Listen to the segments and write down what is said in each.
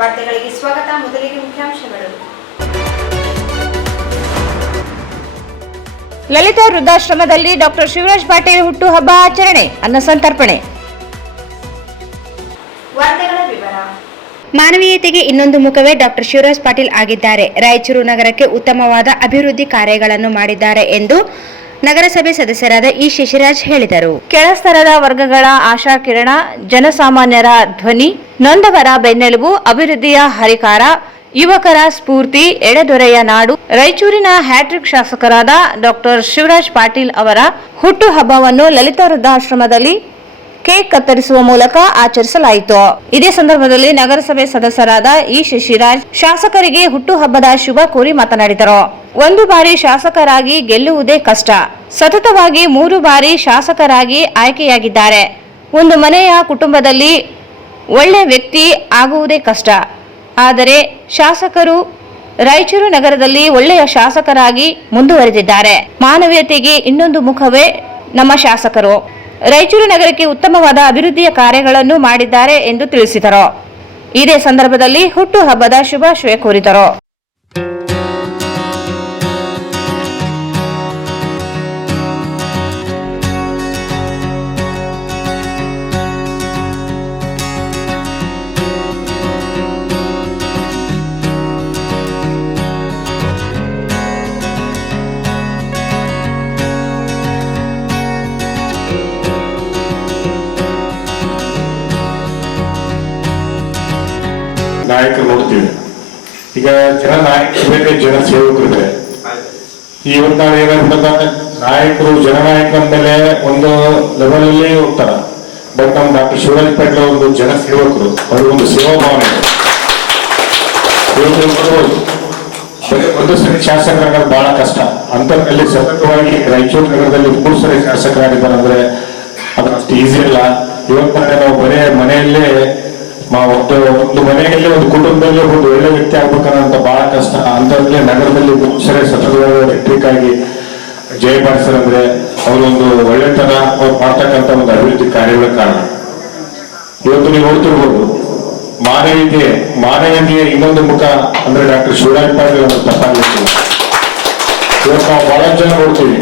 ವಾರ್ತೆಗಳಿಗೆ ಸ್ವಾಗತ. ಮೊದಲಿಗೆ ಮುಖ್ಯಾಂಶಗಳು. ಲಲಿತಾ ವೃದ್ಧಾಶ್ರಮದಲ್ಲಿ ಡಾಕ್ಟರ್ ಶಿವರಾಜ್ ಪಾಟೀಲ್ ಹುಟ್ಟುಹಬ್ಬ ಆಚರಣೆ, ಅನ್ನ ಸಂತರ್ಪಣೆ. ವಾರ್ತೆಗಳ ವಿವರ. ಮಾನವೀಯತೆಗೆ ಇನ್ನೊಂದು ಮುಖವೇ ಡಾಕ್ಟರ್ ಶಿವರಾಜ್ ಪಾಟೀಲ್ ಆಗಿದ್ದಾರೆ. ರಾಯಚೂರು ನಗರಕ್ಕೆ ಉತ್ತಮವಾದ ಅಭಿವೃದ್ಧಿ ಕಾರ್ಯಗಳನ್ನು ಮಾಡಿದ್ದಾರೆ ಎಂದು ನಗರಸಭೆ ಸದಸ್ಯರಾದ ಇ ಶಶಿರಾಜ್ ಹೇಳಿದರು. ಕೆಳಸ್ತರದ ವರ್ಗಗಳ ಆಶಾ ಕಿರಣ, ಜನಸಾಮಾನ್ಯರ ಧ್ವನಿ, ನೊಂದವರ ಬೆನ್ನೆಲುಬು, ಅಭಿವೃದ್ಧಿಯ ಹರಿಕಾರ, ಯುವಕರ ಸ್ಫೂರ್ತಿ, ಎಡೆದೊರೆಯ ನಾಡು. ರಾಯಚೂರಿನ ಹ್ಯಾಟ್ರಿಕ್ ಶಾಸಕರಾದ ಡಾಕ್ಟರ್ ಶಿವರಾಜ್ ಪಾಟೀಲ್ ಅವರ ಹುಟ್ಟುಹಬ್ಬವನ್ನು ಲಲಿತಾ ವೃದ್ಧಾಶ್ರಮದಲ್ಲಿ ಕೇಕ್ ಕತ್ತರಿಸುವ ಮೂಲಕ ಆಚರಿಸಲಾಯಿತು. ಇದೇ ಸಂದರ್ಭದಲ್ಲಿ ನಗರಸಭೆ ಸದಸ್ಯರಾದ ಇ ಶಶಿರಾಜ್ ಶಾಸಕರಿಗೆ ಹುಟ್ಟುಹಬ್ಬದ ಶುಭ ಕೋರಿ ಮಾತನಾಡಿದರು. ಒಂದು ಬಾರಿ ಶಾಸಕರಾಗಿ ಗೆಲ್ಲುವುದೇ ಕಷ್ಟ. ಸತತವಾಗಿ 3 ಬಾರಿ ಶಾಸಕರಾಗಿ ಆಯ್ಕೆಯಾಗಿದ್ದಾರೆ. ಒಂದು ಮನೆಯ ಕುಟುಂಬದಲ್ಲಿ ಒಳ್ಳೆ ವ್ಯಕ್ತಿ ಆಗುವುದೇ ಕಷ್ಟ. ಆದರೆ ಶಾಸಕರು ರಾಯಚೂರು ನಗರದಲ್ಲಿ ಒಳ್ಳೆಯ ಶಾಸಕರಾಗಿ ಮುಂದುವರೆದಿದ್ದಾರೆ. ಮಾನವೀಯತೆಗೆ ಇನ್ನೊಂದು ಮುಖವೇ ನಮ್ಮ ಶಾಸಕರು. ರಾಯಚೂರು ನಗರಕ್ಕೆ ಉತ್ತಮವಾದ ಅಭಿವೃದ್ಧಿಯ ಕಾರ್ಯಗಳನ್ನು ಮಾಡಿದ್ದಾರೆ ಎಂದು ತಿಳಿಸಿದರು. ಇದೇ ಸಂದರ್ಭದಲ್ಲಿ ಹುಟ್ಟುಹಬ್ಬದ ಶುಭಾಶಯ ಕೋರಿದರು. ನಾಯಕರು ನೋಡ್ತೀವಿ. ಈಗ ಜನ ನಾಯಕರು ಬೇರೆ, ಜನ ಸೇವಕರು ಬೇರೆ. ಇವತ್ತು ನಾವು ಏನಾಗ್ಬಿಡುತ್ತೆ, ನಾಯಕರು ಜನನಾಯಕ ಅಂದಮೇಲೆ ಒಂದು ಲೆವೆಲ್ ಅಲ್ಲಿ ಹೋಗ್ತಾರ. ಬಟ್ ನಮ್ಮ ಡಾಕ್ಟರ್ ಶಿವರಾಜ್ ಪಾಟೀಲ್ ಒಂದು ಜನ ಸೇವಕರು, ಅವ್ರಿಗೊಂದು ಸೇವಾ ಭಾವನೆ. ಒಂದು ಸರಿ ಶಾಸಕರಾಗೋದು ಬಹಳ ಕಷ್ಟ. ಅಂತರಲ್ಲಿ ಸತತವಾಗಿ ರಾಯಚೂರು ನಗರದಲ್ಲಿ 3 ಸರಿ ಶಾಸಕರಾಗಿದ್ದಾರೆ ಅಂದ್ರೆ ಅದು ಅಷ್ಟು ಈಸಿ ಅಲ್ಲ. ಇವತ್ತು ನಾವು ಬರೇ ಮನೆಯಲ್ಲೇ ಒಂದು ಮನೆಯಲ್ಲಿ ಒಂದು ಕುಟುಂಬದಲ್ಲಿ ಒಂದು ಒಳ್ಳೆ ವ್ಯಕ್ತಿ ಆಗ್ಬೇಕನ್ನೋಂತ ಬಹಳ ಕಷ್ಟ. ಅಂತಂದ್ರೆ ನಗರದಲ್ಲಿ 3 ಸರಿ ಸತತವಾಗಿ ಎಲೆಕ್ಟ್ರಿಕ್ ಆಗಿ ಜಯಪಾಡಿಸ್ತಾರೆ. ಅವರೊಂದು ಒಳ್ಳೆತನ ಅವ್ರು ಮಾಡ್ತಕ್ಕಂಥ ಒಂದು ಅಭಿವೃದ್ಧಿ ಕಾರ್ಯಗಳ ಕಾರಣ. ಇವತ್ತು ನೀವು ನೋಡ್ತಿರ್ಬೋದು, ಮಾನವೀಯತೆಯ ಇನ್ನೊಂದು ಮುಖ ಅಂದ್ರೆ ಡಾಕ್ಟರ್ ಶಿವರಾಜ್ ಪಾಟೀಲ್ ಅವರು ತಪ್ಪಾಗ್ಲಿಕ್ಕಿಲ್ಲ. ಇವತ್ತು ನಾವು ಬಹಳ ಜನ ನೋಡ್ತೀವಿ.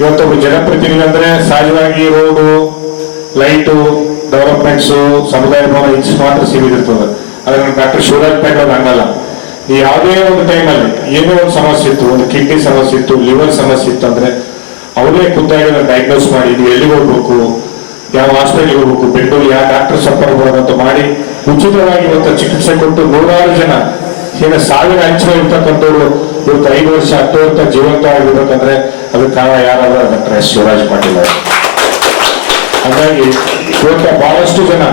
ಇವತ್ತೊಬ್ಬ ಜನಪ್ರತಿನಿಧಿ ಅಂದ್ರೆ ಸಹಜವಾಗಿ ರೋಡು, ಲೈಟು, ಡೆವಲಪ್ಮೆಂಟ್ಸು, ಸಮುದಾಯ ಭವನ ಇಷ್ಟು ಮಾತ್ರ ಸೀಮಿತ ಇರ್ತದೆ. ಅದನ್ನ ಡಾಕ್ಟರ್ ಶಿವರಾಜ್ ಪಾಟೀಲ್ ಅವ್ರು ಹಂಗಲ್ಲ. ಈ ಯಾವುದೇ ಒಂದು ಟೈಮಲ್ಲಿ ಏನೋ ಒಂದು ಸಮಸ್ಯೆ ಇತ್ತು, ಒಂದು ಕಿಡ್ನಿ ಸಮಸ್ಯೆ ಇತ್ತು, ಲಿವರ್ ಸಮಸ್ಯೆ ಇತ್ತು ಅಂದ್ರೆ ಅವರೇ ಖುದ್ದಾಗಿ ಡಯಾಗ್ನೋಸ್ ಮಾಡಿ ನೀವು ಎಲ್ಲಿಗೆ ಹೋಗ್ಬೇಕು, ಯಾವ ಹಾಸ್ಪಿಟಲ್ಗೆ ಹೋಗ್ಬೇಕು, ಬೆಂಗಳೂರು ಯಾವ ಡಾಕ್ಟರ್ ಸಂಪರ್ಕ ಬರೋದಂತ ಮಾಡಿ ಉಚಿತವಾಗಿ ಇವತ್ತು ಚಿಕಿತ್ಸೆ ಕೊಟ್ಟು 100 ಜನ ಏನು 1000 ಅಂಚೆ ಇರ್ತಕ್ಕಂಥವ್ರು ಇವತ್ತು 5 ವರ್ಷ 10 ವರ್ಷ ಜೀವಂತವಾಗಿರ್ಬೇಕಂದ್ರೆ ಅದಕ್ಕೆ ಕಾರಣ ಯಾರಾದ್ರೂ ಡಾಕ್ಟರ್ ಎಸ್ ಶಿವರಾಜ್ ಪಾಟೀಲ್ ಅವರು. ಹಾಗಾಗಿ ಇವತ್ತು ಬಹಳಷ್ಟು ಜನ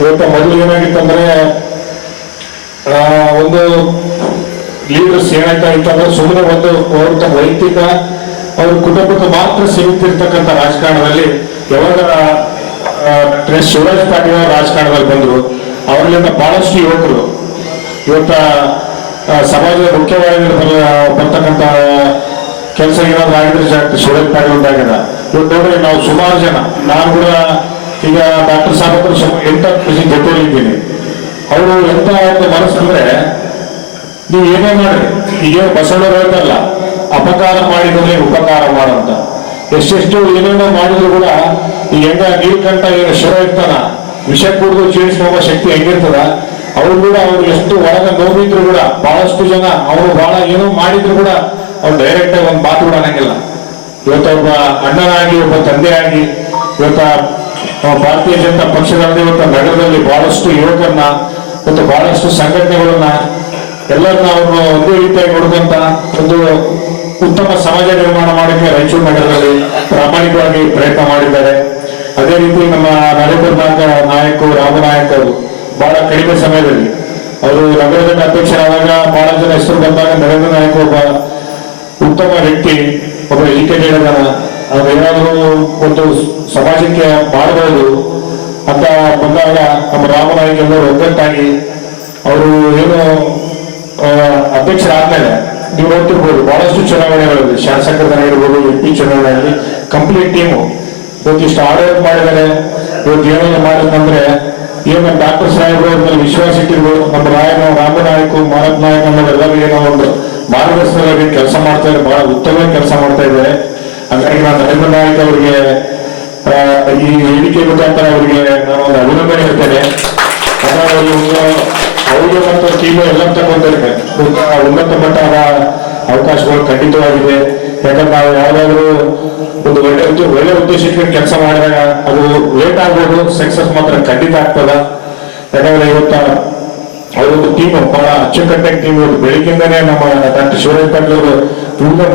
ಇವತ್ತು ಮೊದಲು ಏನಾಗಿತ್ತಂದ್ರೆ ಒಂದು ಲೀಡರ್ಸ್ ಏನಾಯ್ತಾಗಿತ್ತು ಅಂದ್ರೆ ಸುಮ್ಮನೆ ಒಂದು ಅವ್ರ ತಮ್ಮ ವೈಯಕ್ತಿಕ ಅವ್ರ ಕುಟುಂಬಕ್ಕೆ ಮಾತ್ರ ಸೀಮಿತ ಇರ್ತಕ್ಕಂಥ ರಾಜಕಾರಣದಲ್ಲಿ ಯಾವಾಗ ಎಸ್ ಶಿವರಾಜ್ ಪಾಟೀಲ್ ಅವರು ರಾಜಕಾರಣದಲ್ಲಿ ಬಂದ್ರು, ಅವರಿಂದ ಬಹಳಷ್ಟು ಯುವಕರು ಇವತ್ತ ಸಮಾಜದ ಮುಖ್ಯವಾಹಿನಿಯಲ್ಲಿ ಬರ್ತಕ್ಕಂಥ ಕೆಲಸ ಏನಾದ್ರು ಆಗಿದ್ರೆ ಶಿವರಾಜ್ ಪಾಟೀಲ್ ಉಂಟಾಗ್ಯದ. ಇವತ್ತು ನೋಡ್ರಿ, ನಾವು ಸುಮಾರು ಜನ, ನಾನು ಕೂಡ ಈಗ ಡಾಕ್ಟರ್ ಸಾಹೇಬ್ 8 ಜೊತೆಯಲ್ಲಿದ್ದೀನಿ. ಅವರು ಎಂತ ಒಂದು ಮನಸ್ಸಂದ್ರೆ ನೀವು ಏನೇ ಮಾಡ್ರಿ, ಈಗ ಬಸವಣ್ಣವ್ರು ಹೇಳ್ತಾರಲ್ಲ, ಅಪಕಾರ ಮಾಡಿದ್ರೆ ಉಪಕಾರ ಮಾಡಂತ. ಎಷ್ಟೆಷ್ಟು ಏನೇನೋ ಮಾಡಿದ್ರು ಕೂಡ ಈಗ ಹೆಂಗ ನೀಲ್ಕಂಠ ಏನು ಶಿವ ಇರ್ತಾನ, ವಿಷ ಕುಡಿದು ಜೀವಿಸುವ ಶಕ್ತಿ ಹೆಂಗಿರ್ತದ, ಅವ್ರು ಕೂಡ ಅವ್ರು ಎಷ್ಟು ಒಳಗ ನೋವಿದ್ರು ಕೂಡ ಬಹಳಷ್ಟು ಜನ ಅವರು ಬಹಳ ಏನೋ ಮಾಡಿದ್ರು ಕೂಡ ಅವ್ರು ಡೈರೆಕ್ಟ್ ಆಗಿ ಒಂದು ಮಾತು ಕೂಡ ಅನ್ನಂಗಿಲ್ಲ. ಇವತ್ತೊಬ್ಬ ಅಣ್ಣನಾಗಿ, ಒಬ್ಬ ತಂದೆಯಾಗಿ, ಇವತ್ತ ಭಾರತೀಯ ಜನತಾ ಪಕ್ಷದಲ್ಲಿ ಇವತ್ತು ನಗರದಲ್ಲಿ ಬಹಳಷ್ಟು ಯುವಕರನ್ನ ಮತ್ತು ಬಹಳಷ್ಟು ಸಂಘಟನೆಗಳನ್ನ ಎಲ್ಲರನ್ನ ಅವ್ರನ್ನ ಒಂದೇ ರೀತಿಯಾಗಿ ನೋಡುವಂತ ಒಂದು ಉತ್ತಮ ಸಮಾಜ ನಿರ್ಮಾಣ ಮಾಡೋಕ್ಕೆ ರಾಯಚೂರು ನಗರದಲ್ಲಿ ಪ್ರಾಮಾಣಿಕವಾಗಿ ಪ್ರಯತ್ನ ಮಾಡಿದ್ದಾರೆ. ಅದೇ ರೀತಿ ನಮ್ಮ ನರೇಂದ್ರ ನಾಯಕರು, ರಾಮನಾಯಕರು ಬಹಳ ಕಡಿಮೆ ಸಮಯದಲ್ಲಿ ಅವರು ನಗರದ ಅಧ್ಯಕ್ಷರಾದಾಗ ಬಹಳ ಜನ ಹೆಸರು ಬಂದಾಗ ನರೇಂದ್ರ ನಾಯಕ ಒಬ್ಬ ಉತ್ತಮ ವ್ಯಕ್ತಿ, ಒಬ್ಬ ಎಜುಕೇಟೆಡ್ ಅದಾನ, ಅವ್ರು ಏನಾದರೂ ಒಂದು ಸಮಾಜಕ್ಕೆ ಮಾಡಬಹುದು ಅಂತ ಬಂದಾಗ ನಮ್ಮ ರಾಮನಾಯಕ ಎಲ್ಲರೂ ಒಗ್ಗಟ್ಟಾಗಿ ಅವರು ಏನು ಅಧ್ಯಕ್ಷರಾದ್ಮೇಲೆ ನೀವು ನೋಡ್ತಿರ್ಬೋದು ಬಹಳಷ್ಟು ಚುನಾವಣೆಗಳಲ್ಲಿ, ಶಾಸಕರಾಗಿರ್ಬೋದು, MP ಚುನಾವಣೆಯಲ್ಲಿ ಕಂಪ್ಲೀಟ್ ಟೀಮು ಇವತ್ತು ಇಷ್ಟು ಆಡಳಿತ ಮಾಡಿದ್ದಾರೆ. ಇವತ್ತು ಏನೇನು ಮಾಡಿದಂದ್ರೆ ಏನು ಡಾಕ್ಟರ್ ಸಾಹೇಬರು ಅವ್ರ ಮೇಲೆ ವಿಶ್ವಾಸ ಇಟ್ಟಿದ್ರು, ನಮ್ಮ ರಾಮನಾಯಕ್ ಮಾನವ್ ನಾಯಕ್ ಅನ್ನೋದೆಲ್ಲರೂ ಏನೋ ಒಂದು ಮಾರ್ಗದರ್ಶನವಾಗಿ ಕೆಲಸ ಮಾಡ್ತಾ ಇದ್ದಾರೆ, ಬಹಳ ಉತ್ತಮವಾಗಿ ಕೆಲಸ ಮಾಡ್ತಾ ಇದ್ದಾರೆ. ಹಾಗಾಗಿ ನಾನು ನರೇಂದ್ರ ನಾಯಕ್ ಅವರಿಗೆ ಈ ವೇದಿಕೆ ಮುಖಾಂತರ ಅವರಿಗೆ ನಾನು ಒಂದು ಅಭಿನಂದನೆ ಹೇಳ್ತೇನೆ. ಅವ್ರಿಗೆ ಮತ್ತು ಟೀಮು ಎಲ್ಲ ತಗೊಂಡಿದ್ದಾರೆ, ಉನ್ನತ ಮಟ್ಟದ ಅವಕಾಶಗಳು ಖಂಡಿತವಾಗಿದೆ. ಯಾಕಂದ್ರೆ ನಾವು ಯಾವ್ದಾದ್ರು ಒಂದು ಒಳ್ಳೆ ಉದ್ದೇಶಕ್ಕೆ ಕೆಲಸ ಮಾಡಿದಾಗ ಅದು ಲೇಟ್ ಆಗ್ಬೋದು, ಸಕ್ಸಸ್ ಮಾತ್ರ ಖಂಡಿತ ಆಗ್ತದ. ಯಾಕಂದ್ರೆ ಇವತ್ತ ಅವರೊಂದು ಟೀಮ್ ಬಹಳ ಅಚ್ಚುಕಟ್ಟಾಗಿ ಟೀಮ್ ಬೆಳಿಗ್ಗೆಯಿಂದನೇ ನಮ್ಮ ಡಾಕ್ಟರ್ ಶಿವರಾಜ್ ಪಾಟೀಲ್ ಅವರು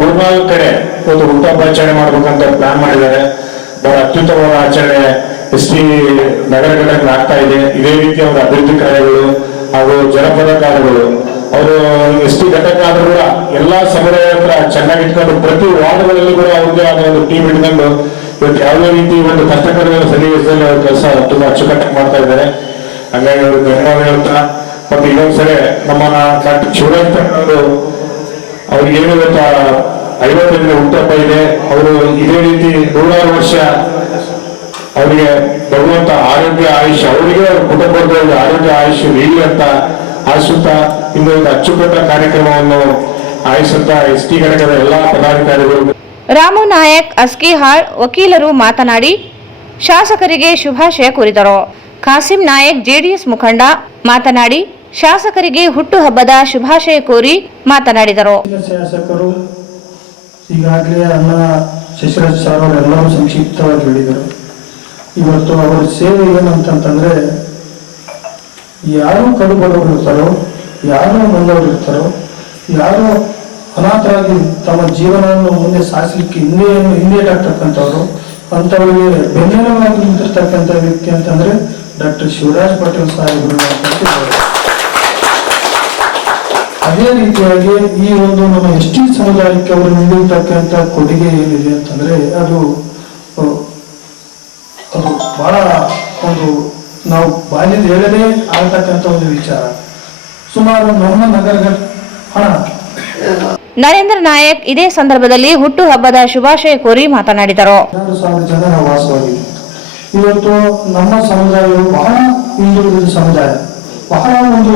ಮೂರ್ನಾಲ್ಕು ಕಡೆ ಒಂದು ಊಟೋಪಾಚರಣೆ ಮಾಡ್ಬೇಕಂತ ಪ್ಲಾನ್ ಮಾಡಿದ್ದಾರೆ. ಬಹಳ ಅತ್ಯುತ್ತಮವಾದ ಆಚರಣೆ ಎಸ್ಟಿ ನಗರಗಳಲ್ಲಿ ಆಗ್ತಾ ಇದೆ. ಇದೇ ರೀತಿ ಅವರ ಅಭಿವೃದ್ಧಿ ಕಾರ್ಯಗಳು ಹಾಗೂ ಜನಪದ ಕಾರ್ಯಗಳು ಅವರು ಎಸ್ಟಿ ಘಟಕ ಆದ್ರೂ ಕೂಡ ಎಲ್ಲಾ ಸಮುದಾಯ ಹತ್ರ ಚೆನ್ನಾಗಿ ಇಟ್ಕೊಂಡು ಪ್ರತಿ ವಾರ್ಡ್ಗಳಲ್ಲಿ ಕೂಡ ಅವ್ರಿಗೆ ಆದ ಒಂದು ಟೀಮ್ ಇಟ್ಕೊಂಡು ಇವತ್ತು ಯಾವುದೇ ರೀತಿ ಒಂದು ಕಷ್ಟಕರ ಸನ್ನಿವೇಶದಲ್ಲಿ ಅವ್ರ ಕೆಲಸ ತುಂಬಾ ಅಚ್ಚುಕಟ್ಟಾಗಿ ಮಾಡ್ತಾ ಇದ್ದಾರೆ. ಹಾಗಾಗಿ ಅವ್ರಿಗೆ ಧನ್ಯವಾದ ಹೇಳ್ತಾ, ಮತ್ತೆ ಇನ್ನೊಂದ್ಸರಿ ನಮ್ಮ ಡಾಕ್ಟರ್ ಶಿವರಾಜ್ ಅವರು ಅವ್ರಿಗೆ ಏನು ಇವತ್ತು 50ನೇ ಹುಟ್ಟುಹಬ್ಬ ಇದೆ. ಅವರು ಇದೇ ರೀತಿ 100 ವರ್ಷ ಅವರಿಗೆ ಭಗವಂತ ಆರೋಗ್ಯ ಆಯುಷ್, ಅವರಿಗೆ ಅವ್ರ ಕುಟುಂಬದ ಆರೋಗ್ಯ ಆಯುಷ್ ನೀಡಿ ಅಂತ ಆಶಿಸುತ್ತಾ ಇಂದು ಒಂದು ಅಚ್ಚುಕಟ್ಟ ಕಾರ್ಯಕ್ರಮವನ್ನು ಆಯಿಸುತ್ತಾ ಎಸ್ಟಿ ಘಟಕದ ಎಲ್ಲಾ ಪದಾಧಿಕಾರಿಗಳು ರಾಮು ನಾಯಕ್ ಅಸ್ಕಿಹಾಳ್ ವಕೀಲರು ಮಾತನಾಡಿ ಶಾಸಕರಿಗೆ ಶುಭಾಶಯ ಕೋರಿದರು. ಖಾಸಿಂ ನಾಯಕ್ ಜೆಡಿಎಸ್ ಮುಖಂಡ ಮಾತನಾಡಿ ಶಾಸಕರಿಗೆ ಹುಟ್ಟುಹಬ್ಬದ ಶುಭಾಶಯ ಕೋರಿ ಮಾತನಾಡಿದರು. ಶಾಸಕರು ಈಗಾಗಲೇ ಅನ್ನ ಶಶಿರಾಜ್ ಸರ್ ಅವರೆಲ್ಲರೂ ಸಂಕ್ಷಿಪ್ತವಾಗಿ ಹೇಳಿದರು. ಇವತ್ತು ಅವರ ಸೇವೆ ಏನಂತಂದ್ರೆ, ಯಾರು ಕಡುಬಡವರು ಇರ್ತಾರೋ, ಯಾರು ನೊಂದವರು ಇರ್ತಾರೋ, ಯಾರು ಅನಾಥರಾಗಿ ತಮ್ಮ ಜೀವನವನ್ನು ಮುಂದೆ ಸಾಧಿಸಲಿಕ್ಕೆ ಹಿಂದೇಟಾಗ್ತಕ್ಕಂಥವ್ರು, ಅಂಥವರಿಗೆ ಬೆನ್ನೆಲುಬಾಗಿ ನಿಂತಿರ್ತಕ್ಕಂಥ ವ್ಯಕ್ತಿ ಅಂತಂದ್ರೆ ಡಾಕ್ಟರ್ ಶಿವರಾಜ್ ಪಾಟೀಲ್ ಸಾಹೇಬರು. ಅದೇ ರೀತಿಯಾಗಿ ಈ ಒಂದು ನಮ್ಮ ಎಸ್ಟಿ ಸಮುದಾಯಕ್ಕೆ ಅವರು ನೀಡಿರ್ತಕ್ಕಂಥ ಕೊಡುಗೆ ಏನಿದೆ ಅಂತಂದ್ರೆ ಅದು ಬಹಳ ಒಂದು ನಾವು ಬಾಲ್ಯದ ಹೇಳದೇ ಆಗತಕ್ಕಂಥ ಒಂದು ವಿಚಾರ. ಸುಮಾರು ನಮ್ಮ ನಗರಗಳ ನರೇಂದ್ರ ನಾಯಕ್ ಇದೇ ಸಂದರ್ಭದಲ್ಲಿ ಹುಟ್ಟುಹಬ್ಬದ ಶುಭಾಶಯ ಕೋರಿ ಮಾತನಾಡಿದರು. 16,000 ಜನರ ವಾಸವಾಗಿದೆ. ಇವತ್ತು ನಮ್ಮ ಸಮುದಾಯವು ಬಹಳ ಹಿಂದುಳಿದ ಸಮುದಾಯ, ಬಹಳ ಒಂದು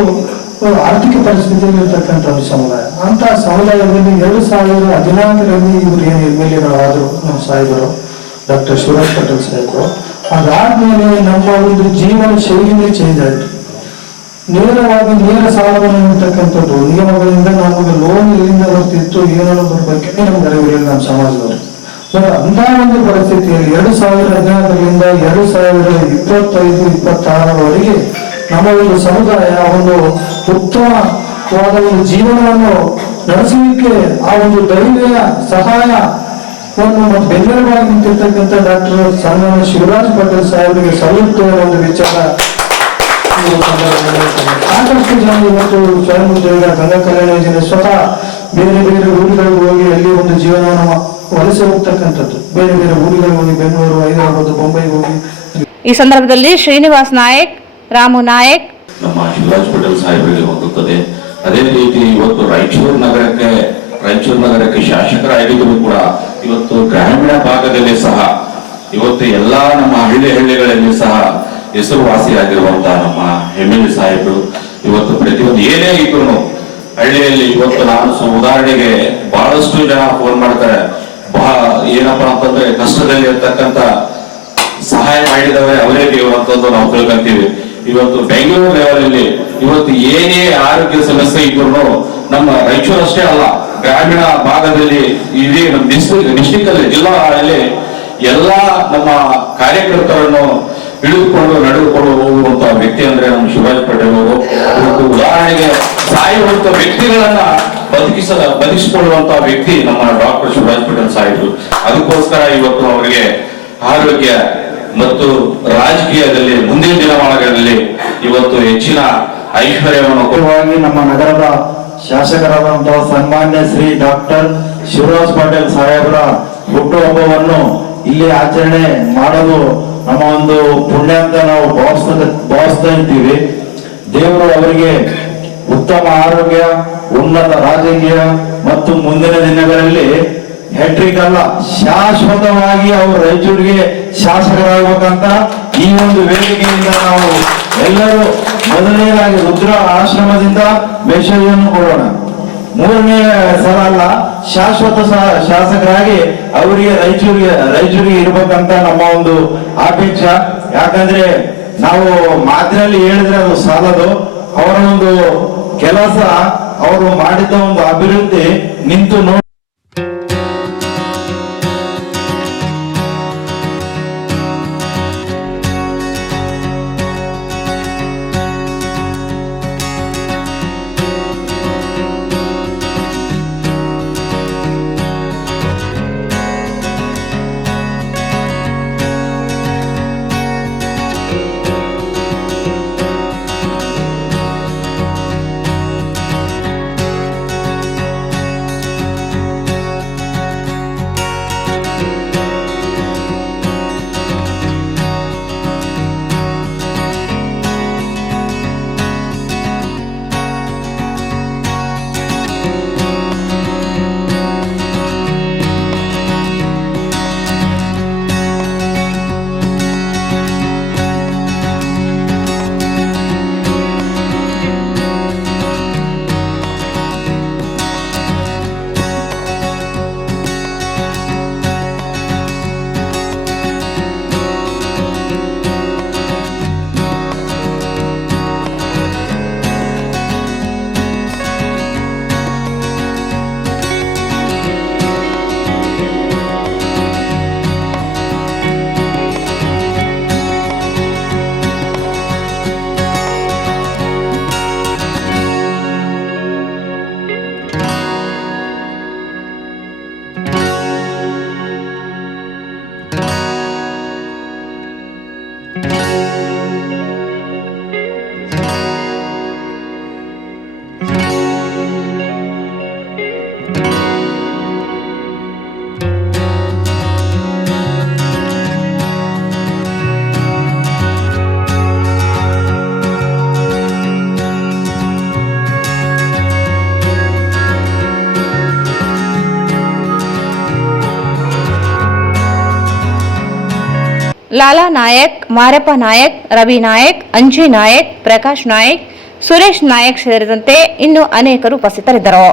ಆರ್ಥಿಕ ಪರಿಸ್ಥಿತಿಯಲ್ಲಿ ಇರ್ತಕ್ಕಂಥ ಒಂದು ಸಮುದಾಯ. ಅಂತ ಸಮುದಾಯದಲ್ಲಿ 2014ರಲ್ಲಿ ಇವರು ಏನು MLAಗಳಾದ್ರು ನಮ್ಮ ಸಾಹೇಬರು ಡಾಕ್ಟರ್ ಶಿವರಾಜ್ ಪಾಟೀಲ್ ಸಾಹೇಬರು. ಅದಾದ್ಮೇಲೆ ನಮ್ಮ ಒಂದು ಜೀವನ ಶೈಲಿನೇ ಚೇಂಜ್ ಆಯಿತು. ನೇರವಾಗಿ ನೇರ ಸಾಲವನ್ನು ನೀಡತಕ್ಕಂಥದ್ದು ನಿಯಮಗಳಿಂದ ನಮಗೆ ಲೋನ್ ಎಲ್ಲಿಂದ ಬರ್ತಿತ್ತು ಏನನ್ನೋದ್ರ ಬಗ್ಗೆ ನಮ್ಗೆ ಅರಿವಿರಲಿಲ್ಲ ನಮ್ಮ ಸಮಾಜದವರು. ಅಂತ ಒಂದು ಪರಿಸ್ಥಿತಿಯಲ್ಲಿ 2014ರಿಂದ 2025-26ರವರೆಗೆ ನಮ್ಮ ಒಂದು ಸಮುದಾಯ ಒಂದು ಉತ್ತಮವಾದ ಒಂದು ಜೀವನವನ್ನು ನಡೆಸಲಿಕ್ಕೆ ಆ ಒಂದು ಧೈರ್ಯ ಸಹಾಯವನ್ನು ಬೆನ್ನೆಲುಬಾಗಿ ನಿಂತಿರ್ತಕ್ಕಂಥ ಡಾಕ್ಟರ್ ಸನ್ಮಾನ್ಯ ಶಿವರಾಜ್ ಪಾಟೀಲ್ ಸಾಹೇಬರಿಗೆ ಸಲ್ಲುತ್ತೆ ಒಂದು ವಿಚಾರ. ಸಾಕಷ್ಟು ಜನ ಇವತ್ತು ಸ್ವಯಂ ಉದ್ಯೋಗ ಗಂಗಾ ಕಲ್ಯಾಣ ಯೋಜನೆ ಸ್ವತಃ ಬೇರೆ ಬೇರೆ ಊರುಗಳಿಗೆ ಹೋಗಿ ಅಲ್ಲಿ ಒಂದು ಜೀವನವನ್ನು ವಲಸೆ ಹೋಗ್ತಕ್ಕಂಥದ್ದು, ಬೇರೆ ಬೇರೆ ಊರುಗಳಿಗೆ ಹೋಗಿ ಬೆಂಗಳೂರು, ಹೈದರಾಬಾದ್, ಮುಂಬೈಗೆ ಹೋಗಿ. ಈ ಸಂದರ್ಭದಲ್ಲಿ ಶ್ರೀನಿವಾಸ್ ನಾಯಕ್, ರಾಮು ನಾಯಕ್, ನಮ್ಮ ಶಿವರಾಜ್ ಪಾಟೀಲ್ ಸಾಹೇಬರಿಗೆ ಹೊಂದುತ್ತದೆ. ಅದೇ ರೀತಿ ಇವತ್ತು ರಾಯಚೂರು ನಗರಕ್ಕೆ ಶಾಸಕರಾಗಿದ್ದರೂ ಕೂಡ ಇವತ್ತು ಗ್ರಾಮೀಣ ಭಾಗದಲ್ಲಿ ಸಹ ಇವತ್ತು ಎಲ್ಲಾ ನಮ್ಮ ಹಳ್ಳಿಗಳಲ್ಲಿ ಸಹ ಹೆಸರುವಾಸಿಯಾಗಿರುವಂತಹ ನಮ್ಮ MLA ಸಾಹೇಬರು ಇವತ್ತು ಪ್ರತಿಯೊಂದು ಏನೇ ಇದ್ರು ಹಳ್ಳಿಯಲ್ಲಿ ಇವತ್ತು ನಾನು ಉದಾಹರಣೆಗೆ ಬಹಳಷ್ಟು ಜನ ಫೋನ್ ಮಾಡ್ತಾರೆ, ಏನಪ್ಪಾ ಅಂತಂದ್ರೆ ಕಷ್ಟದಲ್ಲಿ ಇರ್ತಕ್ಕಂಥ ಸಹಾಯ ಮಾಡಿದವರೇ ಅವರೇ ದೇವರು ಅಂತಂದು ನಾವು ತಿಳ್ಕೊಂತೀವಿ. ಇವತ್ತು ಬೆಂಗಳೂರು ಲೆವೆಲಲ್ಲಿ ಇವತ್ತು ಏನೇ ಆರೋಗ್ಯ ಸಮಸ್ಯೆ ಇದ್ರು ನಮ್ಮ ರಾಯಚೂರು ಅಷ್ಟೇ ಅಲ್ಲ, ಗ್ರಾಮೀಣ ಭಾಗದಲ್ಲಿ ಇಡೀ ನಮ್ಮ ಡಿಸ್ಟಿಕ್ ಅಲ್ಲಿ ಜಿಲ್ಲಾದಲ್ಲಿ ಎಲ್ಲಾ ನಮ್ಮ ಕಾರ್ಯಕರ್ತರನ್ನು ಹಿಡಿದುಕೊಂಡು ನಡೆದುಕೊಂಡು ಹೋಗುವಂತಹ ವ್ಯಕ್ತಿ ಅಂದ್ರೆ ನಮ್ಮ ಶಿವರಾಜ್ ಪಾಟೀಲ್ ಅವರು. ಇವತ್ತು ಉದಾಹರಣೆಗೆ ಸಾಯುವಂತ ವ್ಯಕ್ತಿಗಳನ್ನ ಬದುಕಿಸಿಕೊಳ್ಳುವಂತಹ ವ್ಯಕ್ತಿ ನಮ್ಮ ಡಾಕ್ಟರ್ ಶಿವರಾಜ್ ಪಾಟೀಲ್ ಸಾಹೇಬರು. ಅದಕ್ಕೋಸ್ಕರ ಇವತ್ತು ಅವರಿಗೆ ಆರೋಗ್ಯ ಮತ್ತು ರಾಜಕೀಯದಲ್ಲಿ ಮುಂದಿನ ದಿನಮಾನಗಳಲ್ಲಿ ಇವತ್ತು ಹೆಚ್ಚಿನ ಐಶ್ವರ್ಯವನ್ನು ನಮ್ಮ ನಗರದ ಶಾಸಕರಾದಂತಹ ಸನ್ಮಾನ್ಯ ಶ್ರೀ ಡಾಕ್ಟರ್ ಶಿವರಾಜ್ ಪಾಟೀಲ್ ಸಾಹೇಬರ ಹುಟ್ಟುಹಬ್ಬವನ್ನು ಇಲ್ಲಿ ಆಚರಣೆ ಮಾಡೋದು ನಮ್ಮ ಒಂದು ಪುಣ್ಯ ಅಂತ ನಾವು ಭಾವಿಸ್ತಾ ಇದ್ದೀವಿ. ದೇವರು ಅವರಿಗೆ ಉತ್ತಮ ಆರೋಗ್ಯ, ಉನ್ನತ ರಾಜಕೀಯ ಮತ್ತು ಮುಂದಿನ ದಿನಗಳಲ್ಲಿ ಹ್ಯಾಟ್ರಿಕ್ ಅಲ್ಲ ಶಾಶ್ವತವಾಗಿ ಅವರು ರಾಯಚೂರಿಗೆ ಶಾಸಕರಾಗಬೇಕಂತ ಈ ಒಂದು ವೇದಿಕೆಯಿಂದ ನಾವು ಎಲ್ಲರೂ ಮೊದಲನೇದಾಗಿ ರುದ್ರ ಆಶ್ರಮದಿಂದ ಮೇಷವನ್ನು ಕೊಡೋಣ. ಮೂರನೇ ಸಲ ಅಲ್ಲ, ಶಾಶ್ವತ ಶಾಸಕರಾಗಿ ಅವರಿಗೆ ರಾಯಚೂರಿಗೆ ಇರ್ಬೇಕಂತ ನಮ್ಮ ಒಂದು ಅಪೇಕ್ಷೆ. ಯಾಕಂದ್ರೆ ನಾವು ಮಾತಿನಲ್ಲಿ ಹೇಳಿದ್ರೆ ಅದು ಸಾಲದು. ಅವರ ಒಂದು ಕೆಲಸ, ಅವರು ಮಾಡಿದ ಒಂದು ಅಭಿವೃದ್ಧಿ ನಿಂತು ನೋಡಿ. ಲಾಲಾ ನಾಯಕ್, ಮಾರಪ್ಪ ನಾಯಕ್, ರವಿ ನಾಯಕ್, ಅಂಜಿ ನಾಯಕ್, ಪ್ರಕಾಶ್ ನಾಯಕ್, ಸುರೇಶ್ ನಾಯಕ್ ಸೇರಿದಂತೆ ಇನ್ನು ಅನೇಕರು ಉಪಸ್ಥಿತರಿದ್ದರು.